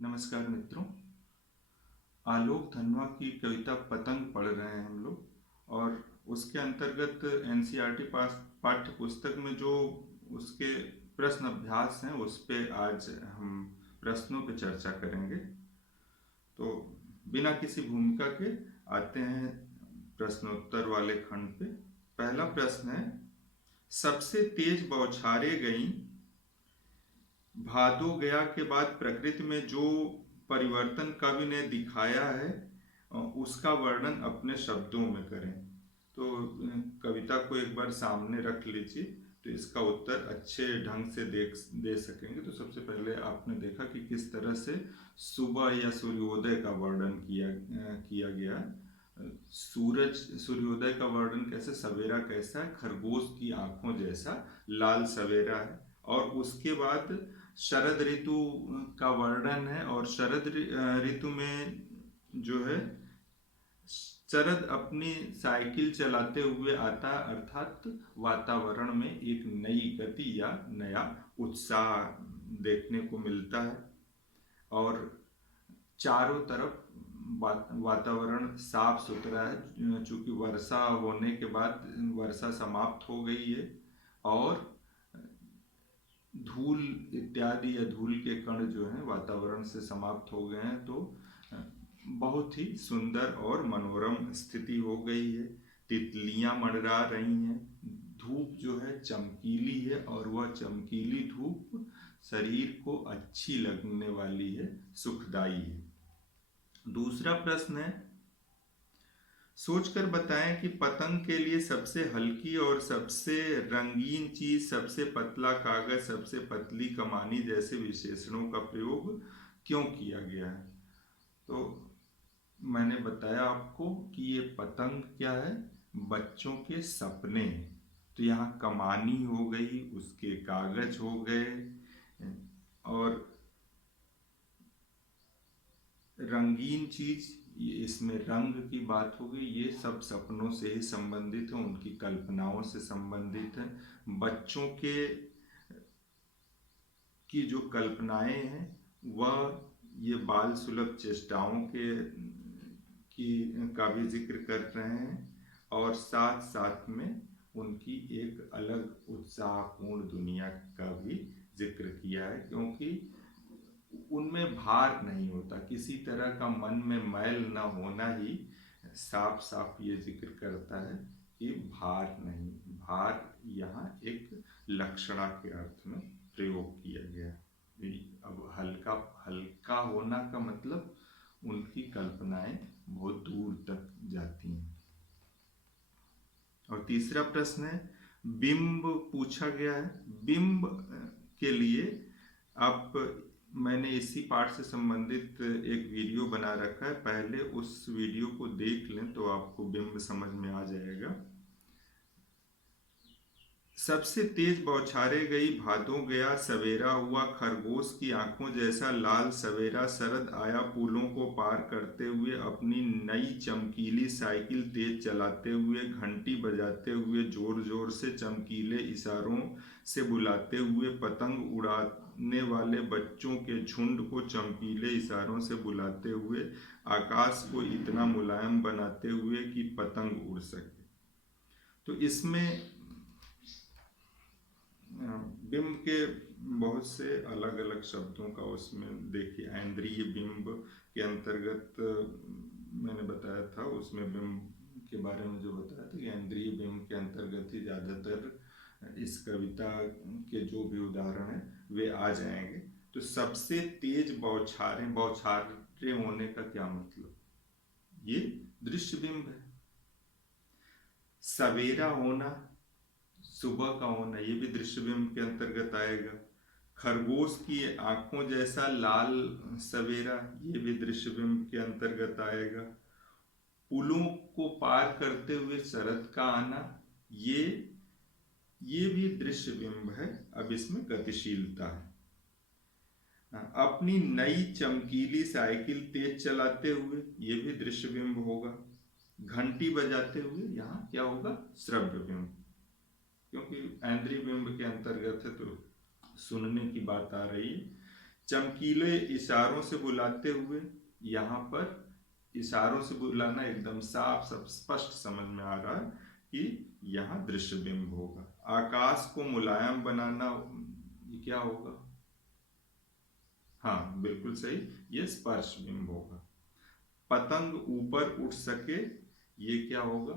नमस्कार मित्रों। आलोक धनवा की कविता पतंग पढ़ रहे हैं हम लोग। और उसके अंतर्गत एनसीईआरटी पाठ्य पुस्तक में जो उसके प्रश्न अभ्यास हैं उस पे आज हम प्रश्नों पे चर्चा करेंगे। तो बिना किसी भूमिका के आते हैं प्रश्नोत्तर वाले खंड पे। पहला प्रश्न है, सबसे तेज बौछारें गईं भादो गया के बाद प्रकृति में जो परिवर्तन कवि ने दिखाया है उसका वर्णन अपने शब्दों में करें। तो कविता को एक बार सामने रख लीजिए तो इसका उत्तर अच्छे ढंग से दे सकेंगे। तो सबसे पहले आपने देखा कि किस तरह से सुबह या सूर्योदय का वर्णन किया गया। सूर्योदय का वर्णन कैसे, सवेरा कैसा है, खरगोश की आंखों जैसा लाल सवेरा है। और उसके बाद शरद ऋतु का वर्णन है। और शरद ऋतु में जो है शरद अपनी साइकिल चलाते हुए आता है, अर्थात वातावरण में एक नई गति या नया उत्साह देखने को मिलता है। और चारों तरफ वातावरण साफ सुथरा है, चूंकि वर्षा होने के बाद वर्षा समाप्त हो गई है और धूल इत्यादि या धूल के कण जो हैं वातावरण से समाप्त हो गए हैं। तो बहुत ही सुंदर और मनोरम स्थिति हो गई है। तितलियां मंडरा रही हैं, धूप जो है चमकीली है और वह चमकीली धूप शरीर को अच्छी लगने वाली है, सुखदाई है। दूसरा प्रश्न है, सोचकर बताएं कि पतंग के लिए सबसे हल्की और सबसे रंगीन चीज, सबसे पतला कागज, सबसे पतली कमानी जैसे विशेषणों का प्रयोग क्यों किया गया है। तो मैंने बताया आपको कि ये पतंग क्या है, बच्चों के सपने। तो यहाँ कमानी हो गई, उसके कागज हो गए और रंगीन चीज, इसमें रंग की बात हो गई। ये सब सपनों से ही संबंधित है, उनकी कल्पनाओं से संबंधित है। बच्चों के की जो कल्पनाएं हैं वह ये बाल सुलभ चेष्टाओं का भी जिक्र कर रहे हैं और साथ साथ में उनकी एक अलग उत्साहपूर्ण दुनिया का भी जिक्र किया है, क्योंकि उनमें भार नहीं होता, किसी तरह का मन में मैल न होना ही साफ साफ ये जिक्र करता है कि भार नहीं। भार यहाँ एक लक्षणा के अर्थ में प्रयोग किया गया। अब हल्का हल्का होना का मतलब उनकी कल्पनाएं बहुत दूर तक जाती हैं। और तीसरा प्रश्न है, बिंब पूछा गया है। बिंब के लिए आप मैंने इसी पाठ से संबंधित एक वीडियो बना रखा है, पहले उस वीडियो को देख लें तो आपको बिंब समझ में आ जाएगा। सबसे तेज बौछारे गई भादों गया सवेरा हुआ, खरगोश की आंखों जैसा लाल सवेरा, शरद आया पुलों को पार करते हुए, अपनी नई चमकीली साइकिल तेज चलाते हुए, घंटी बजाते हुए, जोर जोर से चमकीले इशारों से बुलाते हुए, पतंग उड़ाने वाले बच्चों के झुंड को चमकीले इशारों से बुलाते हुए, आकाश को इतना मुलायम बनाते हुए कि पतंग उड़ सके। तो इसमें बिंब के बहुत से अलग अलग शब्दों का उसमें देखिए, ऐन्द्रीय बिंब के अंतर्गत मैंने बताया था, उसमें बिंब के बारे में जो बताया था कि ऐन्द्रीय बिंब के अंतर्गत ही ज़्यादातर इस कविता के जो भी उदाहरण हैं वे आ जाएंगे। तो सबसे तेज बौछारें होने का क्या मतलब, ये दृश्य बिंब है। सवेरा होना, सुबह का होना, ये भी दृश्यबिंब के अंतर्गत आएगा। खरगोश की आंखों जैसा लाल सवेरा, ये भी दृश्यबिंब के अंतर्गत आएगा। पुलों को पार करते हुए शरद का आना, ये भी दृश्यबिंब है। अब इसमें गतिशीलता है। अपनी नई चमकीली साइकिल तेज चलाते हुए, ये भी दृश्यबिंब होगा। घंटी बजाते हुए, यहाँ क्या होगा, श्रव्य बिंब, क्योंकि ऐन्द्रीय बिंब के अंतर्गत है तो सुनने की बात आ रही है। चमकीले इशारों से बुलाते हुए, यहाँ पर इशारों से बुलाना एकदम साफ सब स्पष्ट समझ में आ रहा है कि यहाँ दृश्य बिंब होगा। आकाश को मुलायम बनाना, ये क्या होगा? हाँ बिल्कुल सही, ये स्पर्श बिंब होगा। पतंग ऊपर उठ सके, ये क्या होगा?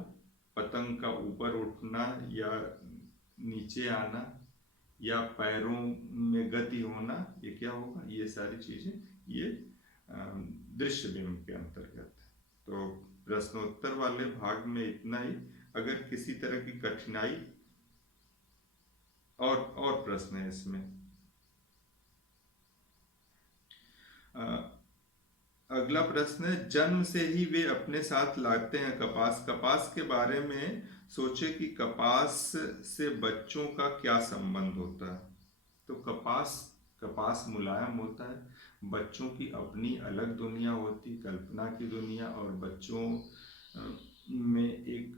पतंग का ऊपर उठना या नीचे आना या पैरों में गति होना, ये क्या होगा? ये सारी चीजें ये दृश्य बिंब के अंतर्गत है। तो प्रश्नोत्तर वाले भाग में इतना ही। अगर किसी तरह की कठिनाई और प्रश्न है इसमें। अगला प्रश्न है, जन्म से ही वे अपने साथ लाते हैं कपास। कपास के बारे में सोचे कि कपास से बच्चों का क्या संबंध होता है। तो कपास मुलायम होता है, बच्चों की अपनी अलग दुनिया होती, कल्पना की दुनिया, और बच्चों में एक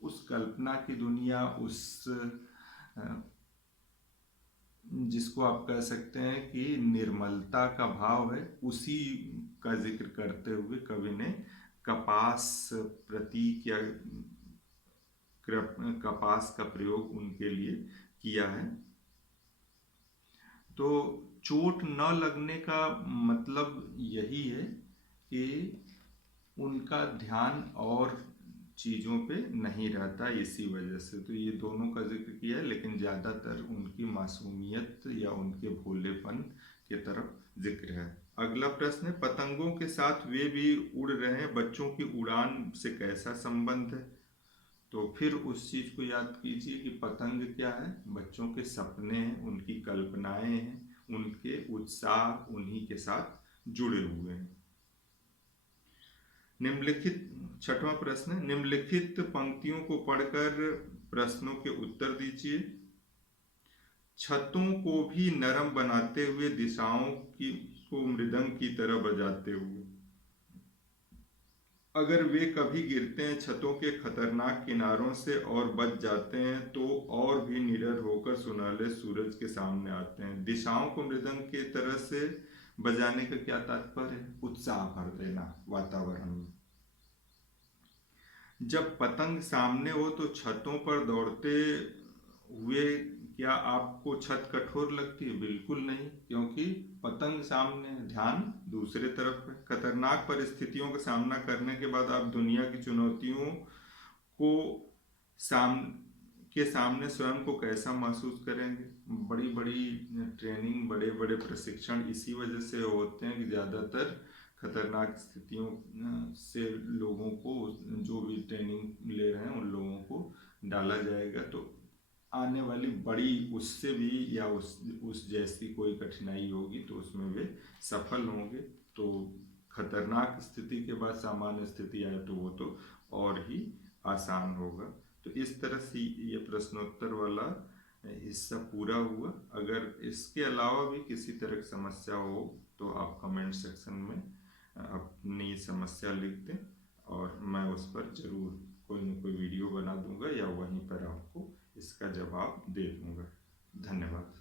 उस कल्पना की दुनिया, उस जिसको आप कह सकते हैं कि निर्मलता का भाव है, उसी का जिक्र करते हुए कवि ने कपास प्रतीक या कपास का प्रयोग उनके लिए किया है। तो चोट न लगने का मतलब यही है कि उनका ध्यान और चीज़ों पे नहीं रहता, इसी वजह से। तो ये दोनों का जिक्र किया है, लेकिन ज़्यादातर उनकी मासूमियत या उनके भोलेपन के तरफ जिक्र है। अगला प्रश्न है, पतंगों के साथ वे भी उड़ रहे हैं, बच्चों की उड़ान से कैसा संबंध है? तो फिर उस चीज़ को याद कीजिए कि पतंग क्या है? बच्चों के सपने हैं, उनकी कल्पनाएं हैं, उनके उत्साह उन्हीं के साथ जुड़े हुए हैं। निम्नलिखित छठवां प्रश्न है, निम्नलिखित पंक्तियों को पढ़कर प्रश्नों के उत्तर दीजिए। छतों को भी नरम बनाते हुए, दिशाओं की को मृदंग की तरह बजाते हुए। अगर वे कभी गिरते हैं छतों के खतरनाक किनारों से और बच जाते हैं, तो और भी निडर होकर सुनहले सूरज के सामने आते हैं। दिशाओं को मृदंग की तरह से बजाने का क्या तात्पर्य है? उत्साह भर देना वातावरण में। जब पतंग सामने हो तो छतों पर दौड़ते हुए क्या आपको छत कठोर लगती है? बिल्कुल नहीं, क्योंकि पतंग सामने, ध्यान दूसरे तरफ है। खतरनाक परिस्थितियों का सामना करने के बाद आप दुनिया की चुनौतियों को सामने स्वयं को कैसा महसूस करेंगे? बड़ी बड़ी ट्रेनिंग, बड़े बड़े प्रशिक्षण इसी वजह से होते हैं कि ज़्यादातर खतरनाक स्थितियों से लोगों को, जो भी ट्रेनिंग ले रहे हैं उन लोगों को डाला जाएगा, तो आने वाली बड़ी उससे भी या उस जैसी कोई कठिनाई होगी तो उसमें वे सफल होंगे। तो खतरनाक स्थिति के बाद सामान्य स्थिति आए तो वो तो और ही आसान होगा। तो इस तरह से ये प्रश्नोत्तर वाला हिस्सा पूरा हुआ। अगर इसके अलावा भी किसी तरह की समस्या हो तो आप कमेंट सेक्शन में अपनी समस्या लिख दें, और मैं उस पर ज़रूर कोई न कोई वीडियो बना दूंगा या वहीं पर आपको इसका जवाब दे दूंगा। धन्यवाद।